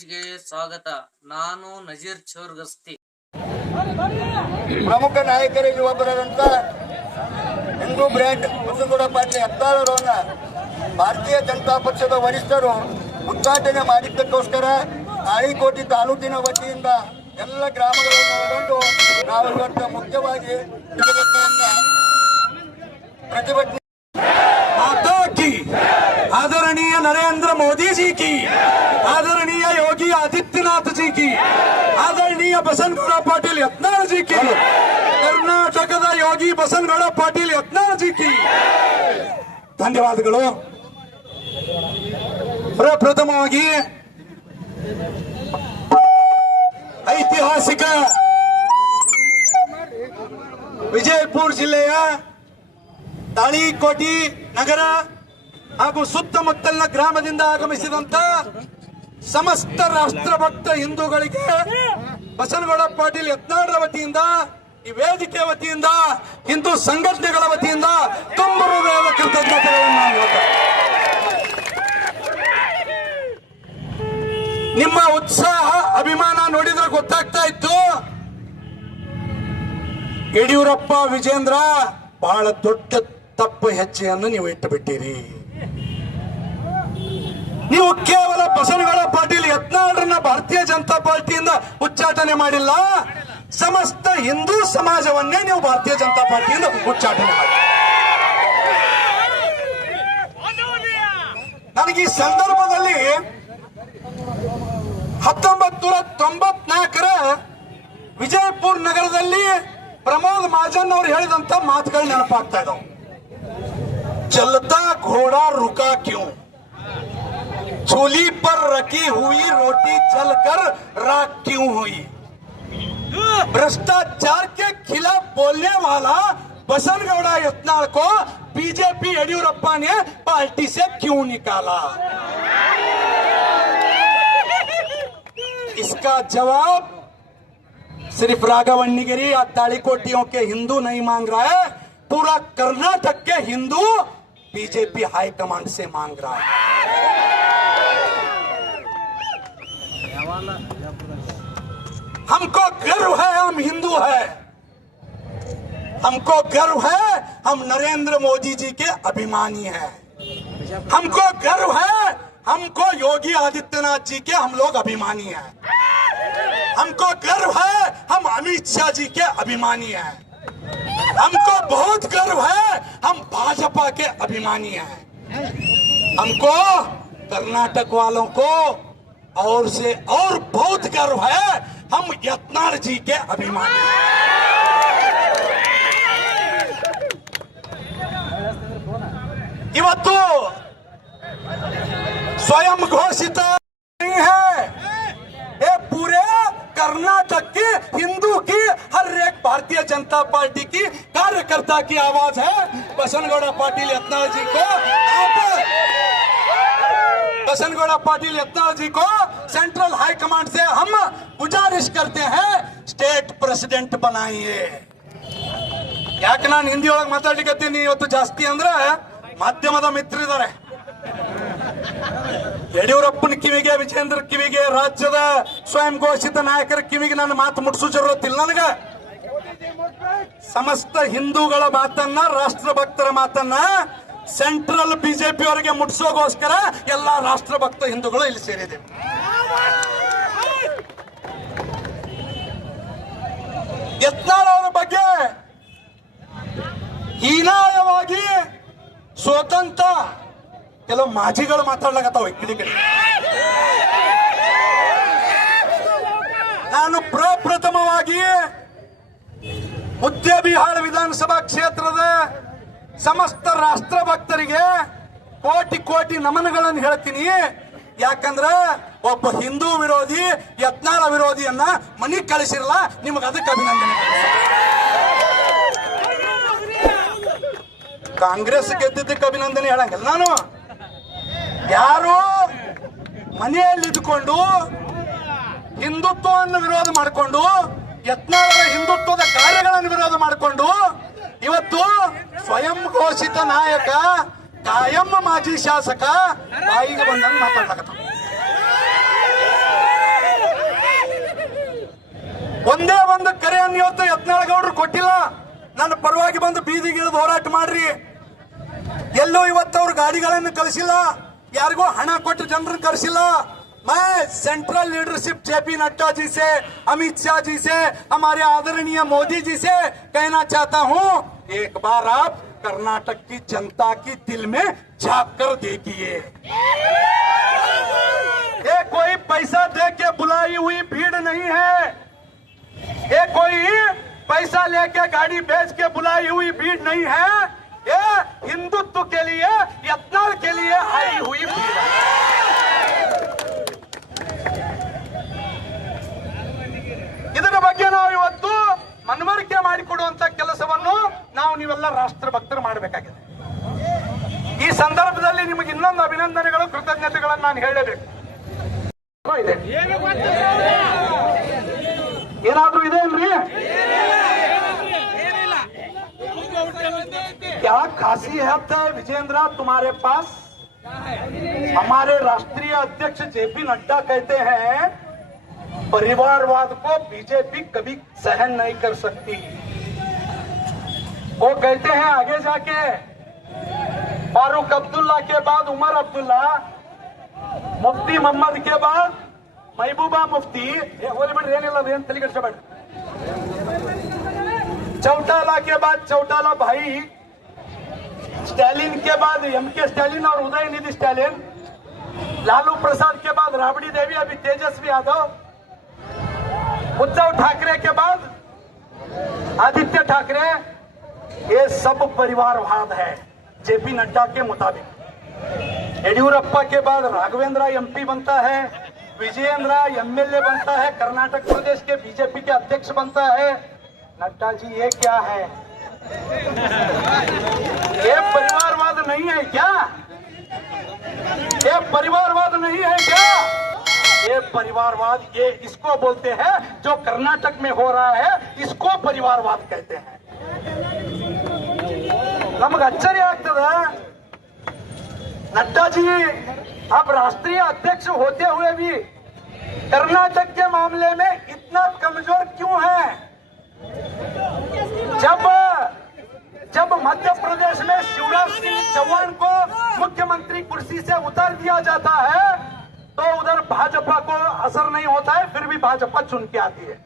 ನ್ಯೂಸ್ಗೆ ಸ್ವಾಗತ. ನಾನು ನಜೀರ್ ಚೌರ್ಗಸ್ತಿ. ಪ್ರಮುಖ ನಾಯಕರಲ್ಲಿ ಒಬ್ಬರಾದಂತ ಹಿಂದೂ ಬ್ರ್ಯಾಂಡ್ ಬಸವಗೌಡ ಪಾಟೀಲ್ ಹತ್ತಾರರವನ್ನ ಭಾರತೀಯ ಜನತಾ ಪಕ್ಷದ ವರಿಷ್ಠರು ಉದ್ಘಾಟನೆ ಮಾಡಿದ್ದಕ್ಕೋಸ್ಕರ ಆಳಿಕೋಟಿ ತಾಲೂಕಿನ ವತಿಯಿಂದ ಎಲ್ಲ ಗ್ರಾಮಗಳನ್ನು ಒಳಗೊಂಡು ನಾವು ಇವತ್ತು ಮುಖ್ಯವಾಗಿ ಪ್ರತಿಭಟನೆ ಬಸನಗೌಡ ಪಾಟೀಲ್ ಯತ್ನಾಳ ಜಿಕ್ಕಿ ಕರ್ನಾಟಕದ ಯೋಗಿ ಬಸನಗೌಡ ಪಾಟೀಲ್ ಯತ್ನಾಳ ಜಿಕ್ಕಿ ಧನ್ಯವಾದಗಳು. ಪ್ರಪ್ರಥಮವಾಗಿ ಐತಿಹಾಸಿಕ ವಿಜಯಪುರ ಜಿಲ್ಲೆಯ ತಾಳಿಕೋಟಿ ನಗರ ಹಾಗೂ ಸುತ್ತಮುತ್ತಲಿನ ಗ್ರಾಮದಿಂದ ಆಗಮಿಸಿದಂತ ಸಮಸ್ತ ರಾಷ್ಟ್ರಭಕ್ತ ಹಿಂದೂಗಳಿಗೆ ಬಸನಗೌಡ ಪಾಟೀಲ್ ಯತ್ನಾಳರ ವತಿಯಿಂದ, ಈ ವೇದಿಕೆ ವತಿಯಿಂದ, ಹಿಂದೂ ಸಂಘಟನೆಗಳ ವತಿಯಿಂದ ತುಂಬ ಹೃದಯದ ಕೃತಜ್ಞತೆಗಳನ್ನು. ನಿಮ್ಮ ಉತ್ಸಾಹ, ಅಭಿಮಾನ ನೋಡಿದ್ರೆ ಗೊತ್ತಾಗ್ತಾ ಇತ್ತು ಯಡಿಯೂರಪ್ಪ, ವಿಜೇಂದ್ರ, ಬಹಳ ದೊಡ್ಡ ತಪ್ಪು ಹೆಜ್ಜೆಯನ್ನು ನೀವು ಇಟ್ಟು ಬಿಟ್ಟಿರಿ ನೀವು ಕೇವಲ ಬಸವನಗೌಡ ಪಾಟೀಲ್ ಯತ್ನಾಳರನ್ನ ಭಾರತೀಯ ಜನತಾ ಪಾರ್ಟಿಯಿಂದ ಉಚ್ಚಾಟನೆ ಮಾಡಿಲ್ಲ. ಸಮಸ್ತ ಹಿಂದೂ ಸಮಾಜವನ್ನೇ ನೀವು ಭಾರತೀಯ ಜನತಾ ಪಾರ್ಟಿಯಿಂದ ಉಚ್ಚಾಟನೆ ಮಾಡಿ. ನನಗೆ ಈ ಸಂದರ್ಭದಲ್ಲಿ ಹತ್ತೊಂಬತ್ ನೂರ ತೊಂಬತ್ನಾಲ್ಕರ ವಿಜಯಪುರ ನಗರದಲ್ಲಿ ಪ್ರಮೋದ್ ಮಹಾಜನ್ ಅವರು ಹೇಳಿದಂತ ಮಾತುಗಳು ನೆನಪಾಗ್ತಾ ಇದಾವೆ. ಚಲತಾ ಘೋಡಾ ರುಕಾ ಕ್ಯೂ? चूली पर रखी हुई रोटी जलकर राख क्यों हुई? भ्रष्टाचार के खिलाफ बोलने वाला बसन गौड़ा यत्नाल को बीजेपी येडियुरप्पा ने पार्टी से क्यों निकाला? इसका जवाब सिर्फ़ राघवन्नीगिरी या ताड़ीकोटियों के हिंदू नहीं मांग रहा है, पूरा कर्नाटक के हिंदू बीजेपी हाईकमांड से मांग रहा है। हमको गर्व है, हम हिंदू है। हमको गर्व है, हम नरेंद्र मोदी जी के अभिमानी हैं। हमको गर्व है, हमको योगी आदित्यनाथ जी के हम लोग अभिमानी हैं। हमको गर्व है, हम अमित शाह जी के अभिमानी हैं। हमको बहुत गर्व है, हम भाजपा के अभिमानी हैं। हमको कर्नाटक वालों को और से और बहुत गर्व है, हम यत्नार जी के अभिमानी। इवत्तु स्वयं घोषित नहीं है। ये पूरे कर्नाटक के, हिंदू की, हर एक भारतीय जनता पार्टी की कार्यकर्ता की आवाज़ है। बसनगौड़ा पाटिल यत्नार जी को आप बसनगौड़ा पाटिल यत्नाल जी को सेंट्रल हाई कमांड से हम गुजारिश करते हैं स्टेट प्रेसिडेंट बनाइए ಯಾಕೆ ನಾನು ಹಿಂದಿ ಒಳಗೆ ಮಾತಾಡ್ಲಿಕ್ಕತ್ತೀನಿ ಇವತ್ತು ಜಾಸ್ತಿ ಅಂದ್ರೆ ಮಾಧ್ಯಮದ ಮಿತ್ರರಿದ್ದಾರೆ ಯಡಿಯೂರಪ್ಪನ ಕಿವಿಗೆ ವಿಜೇಂದ್ರ ಕಿವಿಗೆ ರಾಜ್ಯದ ಸ್ವಯಂ ಘೋಷಿತ ನಾಯಕರ ಕಿವಿಗೆ ನನ್ನ ಮಾತು ಮುಟ್ಸು ಜರುರತ್ತಿಲ್ಲ ನನಗ ಸಮಸ್ತ ಹಿಂದೂಗಳ ಮಾತನ್ನ ರಾಷ್ಟ್ರ ಭಕ್ತರ ಮಾತನ್ನ ಸೆಂಟ್ರಲ್ ಬಿಜೆಪಿ ಅವರಿಗೆ ಮುಟ್ಸೋಗೋಸ್ಕರ ಎಲ್ಲಾ ರಾಷ್ಟ್ರ ಭಕ್ತ ಹಿಂದೂಗಳು ಇಲ್ಲಿ ಸೇರಿದೆ. ಯತ್ನಾಳ್ ಅವರ ಬಗ್ಗೆ ಹೀನಾಯವಾಗಿ ಸ್ವತಂತ್ರ ಕೆಲವು ಮಾಜಿಗಳು ಮಾತಾಡ್ಲಾಗತ್ತಾವ ಕಡೆ ನಾನು ಪ್ರಪ್ರಥಮವಾಗಿ ಮುದ್ದೇಬಿಹಾಳ ವಿಧಾನಸಭಾ ಕ್ಷೇತ್ರದ ಸಮಸ್ತ ರಾಷ್ಟ್ರ ಭಕ್ತರಿಗೆ ಕೋಟಿ ಕೋಟಿ ನಮನಗಳನ್ನು ಹೇಳ್ತೀನಿ. ಯಾಕಂದ್ರ ಒಬ್ಬ ಹಿಂದೂ ವಿರೋಧಿ, ಯತ್ನಾಳ ವಿರೋಧಿಯನ್ನ ಮನಿ ಕಳಿಸಿರಲ್ಲ, ನಿಮಗೆ ಅದಕ್ಕೆ ಅಭಿನಂದನೆ. ಕಾಂಗ್ರೆಸ್ ಗೆದ್ದಿದ್ದಕ್ಕೆ ಅಭಿನಂದನೆ ಹೇಳಂಗಿಲ್ಲ ನಾನು. ಯಾರು ಮನೆಯಲ್ಲಿ ಇದ್ದುಕೊಂಡು ಹಿಂದುತ್ವವನ್ನು ವಿರೋಧ ಮಾಡಿಕೊಂಡು, ಯತ್ನಾಳರ ಹಿಂದುತ್ವದ ಕಾರ್ಯಗಳನ್ನು ವಿರೋಧ ಮಾಡಿಕೊಂಡು ಇವತ್ತು ಸ್ವಯಂ ಘೋಷಿತ ನಾಯಕ ಕಾಯಂ ಮಾಜಿ ಶಾಸಕ ಬಾಯಿಗೆ ಬಂದಂಗೆ ಮಾತಾಡ್ಲಾಕತ್ತ ಒಂದೇ ಒಂದು ಕರೆ ಇವತ್ತು ಯತ್ನಾಳಗೌಡರು ಕೊಟ್ಟಿಲ್ಲ. ನನ್ನ ಪರವಾಗಿ ಬಂದು ಬೀದಿಗೆ ಇಳಿದು ಹೋರಾಟ ಮಾಡ್ರಿ. ಎಲ್ಲೂ ಇವತ್ತು ಅವ್ರ ಗಾಡಿಗಳನ್ನು ಕಳಿಸಿಲ್ಲ. ಯಾರಿಗೂ ಹಣ ಕೊಟ್ಟು ಜನರನ್ನು ಕರೆಸಿಲ್ಲ मैं central leadership JP Nadda ji से अमित शाह जी से, हमारे आदरणीय मोदी जी से कहना चाहता हूँ, एक बार आप कर्नाटक की जनता की दिल में झाँक कर देखिए। ये कोई पैसा दे के बुलाई हुई भीड़ नहीं है। ये कोई पैसा लेके गाड़ी बेच के बुलाई हुई भीड़ नहीं है। ये हिंदुत्व के लिए यत्नाल के लिए आई हुई भीड़ है। ಬಗ್ಗೆ ನಾವು ಇವತ್ತು ಮನವರಿಕೆ ಮಾಡಿಕೊಡುವಂತ ಕೆಲಸವನ್ನು ನಾವು ನೀವೆಲ್ಲ ರಾಷ್ಟ್ರ ಭಕ್ತರು ಮಾಡಬೇಕಾಗಿದೆ ಈ ಸಂದರ್ಭದಲ್ಲಿ ನಿಮಗೆ ಇನ್ನೊಂದು ಅಭಿನಂದನೆಗಳು ಕೃತಜ್ಞತೆಗಳನ್ನು ನಾನು ಹೇಳಬೇಕು ಇದೆ ಏನಾದ್ರೂ ಇದೆ ಅಲ್ರಿ क्या खासियत है विजेंद्र तुम्हारे पास हमारे राष्ट्रीय अध्यक्ष जेपी नड्डा कहते हैं परिवारवाद को बीजेपी कभी सहन नहीं कर सकती। वो कहते हैं, आगे जाके फारूक अब्दुल्ला के बाद उमर अब्दुल्ला, मुफ्ती मोहम्मद के बाद महबूबा मुफ्ती। चौटाला के बाद चौटाला भाई, स्टालिन के बाद एम के स्टालिन और उदय निधि स्टालिन। लालू प्रसाद के बाद राबड़ी देवी, अभी तेजस्वी यादव। उद्धव ठाकरे के बाद आदित्य ठाकरे, ये सब परिवारवाद है, जेपी नड्डा के मुताबिक। येडियुरप्पा के बाद राघवेंद्र एमपी बनता है, विजयेंद्र एमएलए बनता है, कर्नाटक प्रदेश के बीजेपी के अध्यक्ष बनता है। नड्डा जी, ये क्या है? ये परिवारवाद नहीं है क्या? ये परिवारवाद नहीं है क्या? ये परिवारवाद ये इसको बोलते हैं जो कर्नाटक में हो रहा है इसको परिवारवाद कहते हैं ನಮಗೆ ಅಚ್ಚರಿ ಆಗ್ತದ नड्डा जी आप राष्ट्रीय अध्यक्ष होते हुए भी कर्नाटक के मामले में इतना कमजोर क्यों है जब जब मध्य प्रदेश में शिवराज सिंह चौहान को मुख्यमंत्री कुर्सी से उतार दिया जाता है तो उधर भाजपा को असर नहीं होता है फिर भी भाजपा चुन के आती है।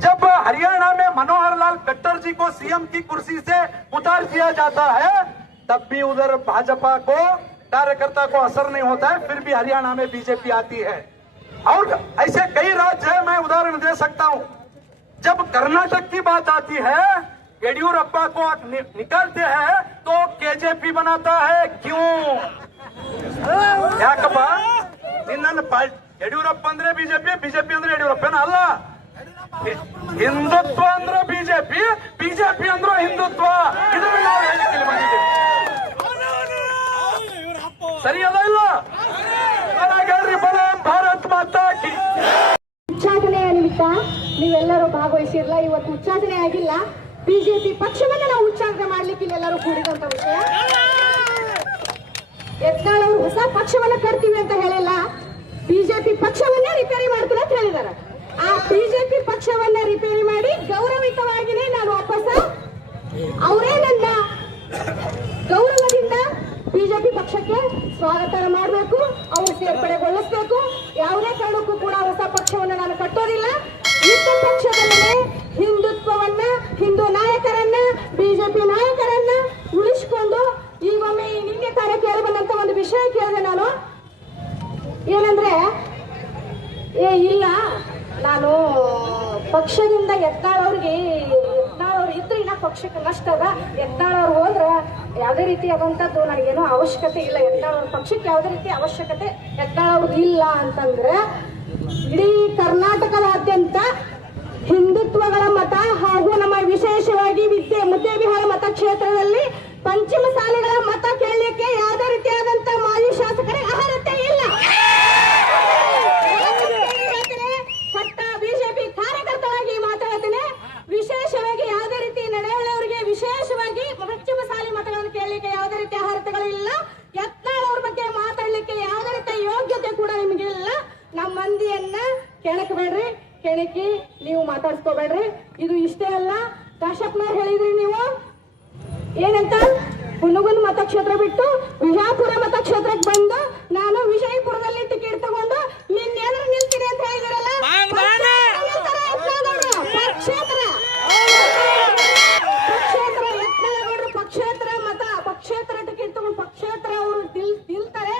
जब हरियाणा में मनोहर लाल खट्टर जी को सीएम की कुर्सी से उतार दिया जाता है तब भी उधर भाजपा को कार्यकर्ता को असर नहीं होता है फिर भी हरियाणा में बीजेपी आती है। और ऐसे कई राज्य है मैं उदाहरण दे सकता हूँ। जब कर्नाटक की बात आती है येडियुरप्पा को नि, निकालते हैं तो केजेपी बनाता है क्यों? क्या कपा ನಿನ್ನನ್ನು ಪಾರ್ಟಿ ಯಡಿಯೂರಪ್ಪ ಅಂದ್ರೆ ಬಿಜೆಪಿ ಬಿಜೆಪಿ ಅಂದ್ರೆ ಯಡಿಯೂರಪ್ಪನ ಅಲ್ಲ. ಹಿಂದುತ್ವ ಅಂದ್ರೆ ಬಿಜೆಪಿ ಬಿಜೆಪಿ ಅಂದ್ರೆ ಹಿಂದುತ್ವ. ಇದನ್ನ ನಾವು ಬಂದಿದ್ದೀವಿ. ಸರಿ ಅದ ಇಲ್ಲ ಭಾರತ್ ಮಾತಾ ಉಚ್ಚಾಟನೆಯ ನಿಮಿತ್ತ ನೀವೆಲ್ಲರೂ ಭಾಗವಹಿಸಿರಲ್ಲ ಇವತ್ತು ಉಚ್ಚಾಟನೆ ಆಗಿಲ್ಲ ಬಿಜೆಪಿ ಪಕ್ಷವನ್ನ ನಾವು ಉಚ್ಚಾಟನೆ ಮಾಡ್ಲಿಕ್ಕೆ ಇಲ್ಲೆಲ್ಲರೂ ಕೂಡಿದಂತ ವಿಷಯ. ಯತ್ನಾಳ್ ಹೊಸ ಪಕ್ಷವನ್ನ ಕಟ್ತೀವಿ ಅಂತ ಹೇಳಿಲ್ಲ. ಬಿಜೆಪಿ ಪಕ್ಷವನ್ನೇ ರಿಪೇರಿ ಮಾಡ್ತೀನಿ ಅಂತ ಹೇಳಿದಾರೆ. ಆ ಬಿಜೆಪಿ ಪಕ್ಷವನ್ನ ರಿಪೇರಿ ಮಾಡಿ ಗೌರವಿತವಾಗಿನೇ ನಾನು ವಾಪಸ್ ಅವರೇ ನನ್ನ ಗೌರವದಿಂದ ಬಿಜೆಪಿ ಪಕ್ಷಕ್ಕೆ ಸ್ವಾಗತ ಮಾಡಬೇಕು. ಪಕ್ಷದಿಂದ ಎತ್ತಾಳವ್ರು ಇದ್ರೆ ಇನ್ನ ಪಕ್ಷಕ್ಕೆ ನಷ್ಟ ಅದ. ಎತ್ತಾಳವ್ರು ಹೋದ್ರ ಯಾವ್ದೇ ರೀತಿ ಆದಂತದ್ದು ನನಗೇನು ಅವಶ್ಯಕತೆ ಇಲ್ಲ. ಎತ್ತಾಳವ್ರ ಪಕ್ಷಕ್ಕೆ ಯಾವ್ದೇ ರೀತಿ ಅವಶ್ಯಕತೆ ಎತ್ತಾಳವ್ರದ್ದು ಇಲ್ಲ ಅಂತಂದ್ರೆ ಇಡೀ ಕರ್ನಾಟಕದಾದ್ಯಂತ ಹಿಂದುತ್ವಗಳ ಮತ ಹಾಗೂ ನಮ್ಮ ವಿಶೇಷವಾಗಿ ವಿದ್ಯೆ, ಮುದ್ದೇಬಿಹಾಳ ಮತಕ್ಷೇತ್ರದಲ್ಲಿ ಪಂಚಮ ಸಾಲಿಗಳ ಮತ ಕೇಳಲಿಕ್ಕೆ ಯಾವ್ದೇ ರೀತಿಯಾದಂತ ಮಾಜಿ ಶಾಸಕರಿಗೆ ಅರ್ಹತೆ ಇಲ್ಲ ಕಟ್ಟ ಬಿಜೆಪಿ ಕಾರ್ಯಕರ್ತರಾಗಿ ಮಾತಾಡ್ತೇನೆ ವಿಶೇಷವಾಗಿ ಯಾವುದೇ ರೀತಿ ನಡೆಯುವವರಿಗೆ ವಿಶೇಷವಾಗಿ ಪಶ್ಚಿಮ ಸಾಲಿ ಮತಗಳನ್ನು ಕೇಳಲಿಕ್ಕೆ ಯಾವುದೇ ರೀತಿಯ ಅರ್ಹತೆಗಳಿಲ್ಲ ಯತ್ನಾಳ್ ಅವ್ರ ಬಗ್ಗೆ ಮಾತಾಡ್ಲಿಕ್ಕೆ ಯಾವುದೇ ರೀತಿಯ ಯೋಗ್ಯತೆ ಕೂಡ ನಿಮಗಿಲ್ಲ ನಮ್ಮ ಮಂದಿಯನ್ನ ಕೆಣಕಬೇಡ್ರಿ ಕೆಣಕಿ ನೀವು ಮಾತಾಡ್ಸ್ಕೋಬೇಡ್ರಿ ಇದು ಇಷ್ಟೇ ಅಲ್ಲ ಕಾಶ್ಯಪ್ನವ್ರು ಹೇಳಿದ್ರಿ ನೀವು ಏನಂತ ಹುನಗುಂದ್ ಮತಕ್ಷೇತ್ರ ಬಿಟ್ಟು ವಿಜಾಪುರ ಮತಕ್ಷೇತ್ರಕ್ಕೆ ಬಂದು ನಾನು ವಿಜಯಪುರದಲ್ಲಿ ಟಿಕೆಟ್ ತಗೊಂಡು ನಿನ್ನೇನಾದ್ರು ನಿಲ್ತೀನಿ ಅಂತ ಹೇಳಿದಿರಲ್ಲ ಪಕ್ಷೇತರ ಪಕ್ಷೇತರ ಯತ್ನಾಳಗೌಡರು ಪಕ್ಷೇತರ ಮತ ಪಕ್ಷೇತರ ಟಿಕೆಟ್ ತಗೊಂಡು ಪಕ್ಷೇತರ ಅವರು ನಿಲ್ತಾರೆ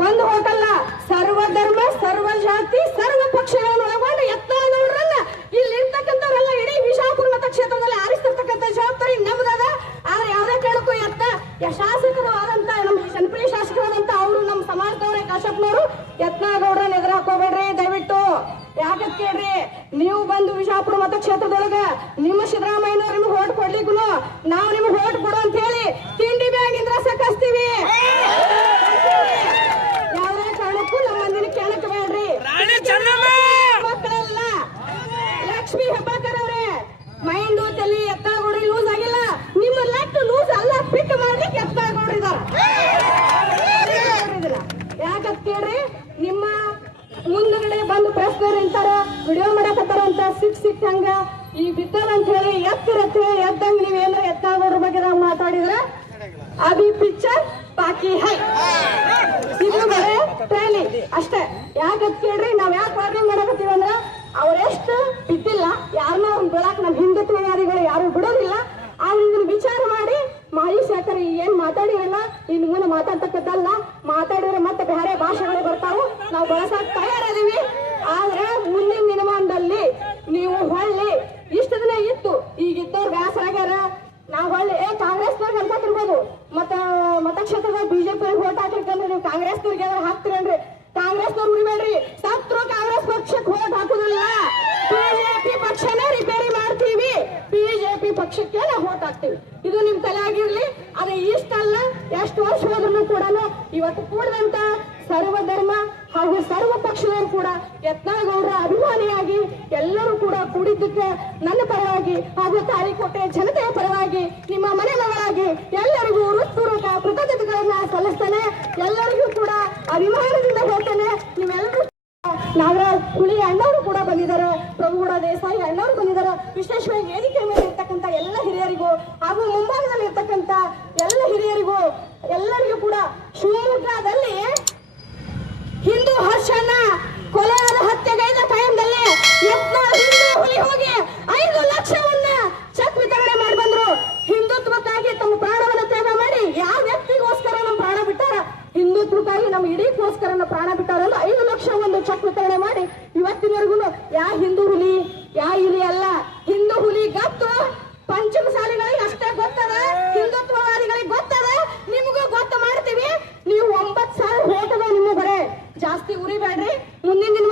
ಒಂದು ಹೋಟೆಲ್ ಸರ್ವ ಧರ್ಮ ಸರ್ವ ಜಾತಿ ಸರ್ವ ಪಕ್ಷಗಳನ್ನು ಒಳಗೊಂಡು ಯತ್ನಾಳಗೌಡರನ್ನ ಇಲ್ಲಿ ಇರ್ತಕ್ಕಂಥವರೆಲ್ಲ ಇಡೀ ವಿಜಾಪುರ ಮತಕ್ಷೇತ್ರದಲ್ಲಿ ಆರಿಸ್ತಿರ್ತಕ್ಕಂಥ ಜವಾಬ್ದಾರಿ ನಮ್ದದ ಆದ್ರೆ ಯಾವ್ದೇ ಕಾರಣಕ್ಕೂ ಯತ್ನ ಯ- ಶಾಸಕರು ಆದಂತ ನಮ್ಮ ಜನಪ್ರಿಯ ಶಾಸಕರಾದಂತ ಅವರು ನಮ್ಮ ಸಮಾಜದವರೇ ಕಾಶಪ್ಪನವರು ಯತ್ನಾಳಗೌಡರನ್ನ ಎದುರು ಹಾಕೋಬೇಡ್ರಿ ದಯವಿಟ್ಟು ಯಾಕಂತ ಕೇಳ್ರಿ? ನೀವು ಬಂದು ವಿಜಾಪುರ ಮತಕ್ಷೇತ್ರದೊಳಗ ನಿಮ್ಮ ಸಿದ್ದರಾಮಯ್ಯನವ್ರು ನಿಮ್ಗೆ ಓಟ್ ಕೊಡ್ಲಿಕ್ಕೂ ನಾವು ನಿಮ್ಗೆ ಓಟ್ ಕೊಡು ಅಂತ ಹೇಳಿ ತಿಂಡಿ ಬ್ಯಾಗ್ ಇಂದ್ರ ಕಸ್ತೀವಿ ಯಾವುದೇ ಕಾರಣಕ್ಕೂ ನಮ್ಮ ಮಂದಿನ ಕೆಣಕ ಬೇಡ್ರಿ ಮಕ್ಕಳೆಲ್ಲ ಲಕ್ಷ್ಮಿ ಹೆಬ್ಬಾಳ್ಕರ್ ಅವರೇ ಮೈಂಡು ತಲೆ ಎತ್ತಾಗೋಡ್ರಿ ಲೂಸ್ ಆಗಿಲ್ಲ ನಿಮ್ಮ ಲೆಕ್ಕ ಲೂಸ್ ಅಲ್ಲ ಫಿಟ್ ಮಾಡ್ಲಿಕ್ಕೆ ಎತ್ತಾಗೋಡ್ರಿದಾರ ಯಾಕಂತ ಕೇಳ್ರಿ ನಿಮ್ಮ ಮುಂದ್ಗಡೆ ಬಂದು ಪ್ರಶ್ನೆ ನಿಂತಾರ ವಿಡಿಯೋ ಮಾಡಕತ್ತಾರ ಅಂತ ಸಿಕ್ ಸಿಕ್ ಹಂಗ ಈ ಬಿತ್ತಲ್ ಅಂತ ಹೇಳಿ ಎತ್ತಿರತ್ತೆ ಎದ್ದಂಗ ನೀವೇನ್ರ ಎತ್ತಾಗೋದ್ರ ಬಗ್ಗೆ ನಾವು ಮಾತಾಡಿದ್ರೆ ಅಭಿ ಪಿಕ್ಚರ್ ಬಾಕಿ ಹೈ. ಇದು ಬರೇ ಟ್ರೈಲಿ ಅಷ್ಟೇ. ಯಾಕಂತ ಕೇಳ್ರಿ, ನಾವ್ ಯಾಕೆ ವಾರ್ನಿಂಗ್ ಮಾಡಕತ್ತೀವಿ ಅಂದ್ರ ಅವರೆಷ್ಟು ಬಿದ್ದಿಲ್ಲ ಯಾರನ್ನ ಅವ್ನ್ ನಮ್ಮ ನಮ್ ಹಿಂದುತ್ವವಾದಿಗಳು ಯಾರು ಬಿಡೋದಿಲ್ಲ. ಅವ್ನ ವಿಚಾರ ಮಾಡಿ, ಮಾಜಿ ಶಾಸಕರು ಏನ್ ಮಾತಾಡಿರಲ್ಲ ಇನ್ನು ಮುಂದೆ ಮಾತಾಡ್ತಕ್ಕದ್ದಲ್ಲ ಮಾತಾಡಿದ್ರೆ ಮತ್ತೆ ಬೇರೆ ಭಾಷೆಗಳು ಬರ್ತಾವು. ನಾವು ಬಳಸಕ್ ತಯಾರಿದೀವಿ ಆದ್ರೆ ಮುಂದಿನ ದಿನಮಾನದಲ್ಲಿ ನೀವು ಹೊಳ್ಳಿ ಇತ್ತು. ಈಗ ಇದ್ದವ್ರು ಬ್ಯಾಸರಾಗ್ಯಾರ ನಾವ್ ಹೊಳ್ಳಿ ಏ, ಕಾಂಗ್ರೆಸ್ನವ್ರಿಗೆ ತಿರ್ಬೋದು ಮತ್ತ, ಮತಕ್ಷೇತ್ರದ ಬಿಜೆಪಿ ಓಟ್ ಹಾಕ್ಲಿಕ್ಕಂದ್ರೆ ನೀವು ಕಾಂಗ್ರೆಸ್ನವ್ರಿಗೆ ಏನಾರ ಕಾಂಗ್ರೆಸ್ ಕಾಂಗ್ರೆಸ್ನವ್ರು ಉಳಿಬೇಡ್ರಿ ಸತ್ರು ಕಾಂಗ್ರೆಸ್ ಪಕ್ಷಕ್ಕೆ ಓಟ್ ಹಾಕುದಿಲ್ಲ. ಬಿಜೆಪಿ ಪಕ್ಷನೇ ರಿಪೇರಿ ಮಾಡ್ತೀವಿ. ಬಿಜೆಪಿ ಪಕ್ಷಕ್ಕೆ ನಾವು ಓಟ್ ಹಾಕ್ತೀವಿ. ಇದು ನಿಮ್ ತಲೆ ಆಗಿರ್ಲಿ ಅದೇ ಇಷ್ಟಲ್ಲ. ಎಷ್ಟು ವರ್ಷ ಹೋದ್ರು ಕೂಡ ಇವತ್ತು ಕೂಡದಂತ ಸರ್ವ ಧರ್ಮ ಹಾಗೂ ಸರ್ವ ಪಕ್ಷದವರು ಕೂಡ ಯತ್ನಾಳಗೌಡರ ಅಭಿಮಾನಿಯಾಗಿ ಎಲ್ಲರೂ ಕೂಡ ಕೂಡಿದ್ದಕ್ಕೆ ನನ್ನ ಪರವಾಗಿ ಹಾಗೂ ತಾಳಿಕೋಟೆ ಜನತೆಯ ಪರವಾಗಿ ನಿಮ್ಮ ಮನೆ ಮಗಳಾಗಿ ಎಲ್ಲರಿಗೂ ಹೃತ್ಪೂರ್ವಕ ಕೃತಜ್ಞತೆಗಳನ್ನ ಸಲ್ಲಿಸ್ತಾನೆ. ಎಲ್ಲರಿಗೂ ಕೂಡ ಅಭಿಮಾನದಿಂದ ಹೇಳ್ತೇನೆ. ನೀವೆಲ್ಲರೂ ನಾಗರಾಜ್ ಹುಳಿ ಅಣ್ಣವರು ಕೂಡ ಬಂದಿದ್ದಾರೆ. ಪ್ರಭುಗೌಡ ದೇಸಾಯಿ ಅಣ್ಣವರು ಬಂದಿದ್ದಾರೆ. ವಿಶೇಷವಾಗಿ ವೇದಿಕೆ ಮೇಲೆ ಇರ್ತಕ್ಕಂಥ ಎಲ್ಲ ಹಿರಿಯರಿಗೂ ಹಾಗೂ ಮುಂಭಾಗದಲ್ಲಿ ಇರ್ತಕ್ಕಂಥ ಎಲ್ಲ ಹಿರಿಯರಿಗೂ ಎಲ್ಲರಿಗೂ ಕೂಡ ಶಿವಮೊಗ್ಗದಲ್ಲಿ ಹರ್ಷನ ಕೊಲೆಯಾದ ಹತ್ಯೆಗೈದ ಟೈಮ್ದಲ್ಲಿ ಯತ್ನಾಳ್ ಹಿಂದೂ ಹುಲಿ ಹೋಗಿ ಐದು ಲಕ್ಷವನ್ನ ಚೆಕ್ ವಿತರಣೆ ಮಾಡಿ ಬಂದ್ರು. ಹಿಂದುತ್ವಕ್ಕಾಗಿ ತಮ್ಮ ಪ್ರಾಣವನ್ನ ತ್ಯಾಗ ಮಾಡಿ ಯಾವ ವ್ಯಕ್ತಿಗೋಸ್ಕರ ನಮ್ಮ ಪ್ರಾಣ ಬಿಟ್ಟಾರ? ಹಿಂದುತ್ವಕ್ಕಾಗಿ ನಮ್ಮ ಇಡೀಗೋಸ್ಕರ ಪ್ರಾಣ ಬಿಟ್ಟಾರ ಐದು ಲಕ್ಷ ಒಂದು ಚೆಕ್ ವಿತರಣೆ ಮಾಡಿ ಇವತ್ತಿನವರೆಗೂ ಯಾ ಹಿಂದೂ ಹುಲಿ, ಯಾ ಇಲಿ ಅಲ್ಲ, ಹಿಂದೂ ಹುಲಿ ಗತ್ತು ಪಂಚಮ ಪಂಚಮಸಾಲಿಗಳಿಗೆ ಅಷ್ಟೇ ಗೊತ್ತದ? ಹಿಂದುತ್ವವಾದಿಗಳಿಗೆ ಗೊತ್ತದ ನಿಮಗೂ ಗೊತ್ತ ಮಾಡ್ತೀವಿ ನೀವು ಒಂಬತ್ ಸಾವಿರ ಓಟದ ನಿಮ್ಮ ಬರೇ ಜಾಸ್ತಿ ಉರಿಬೇಡ್ರಿ ಮುಂದಿನ ದಿನ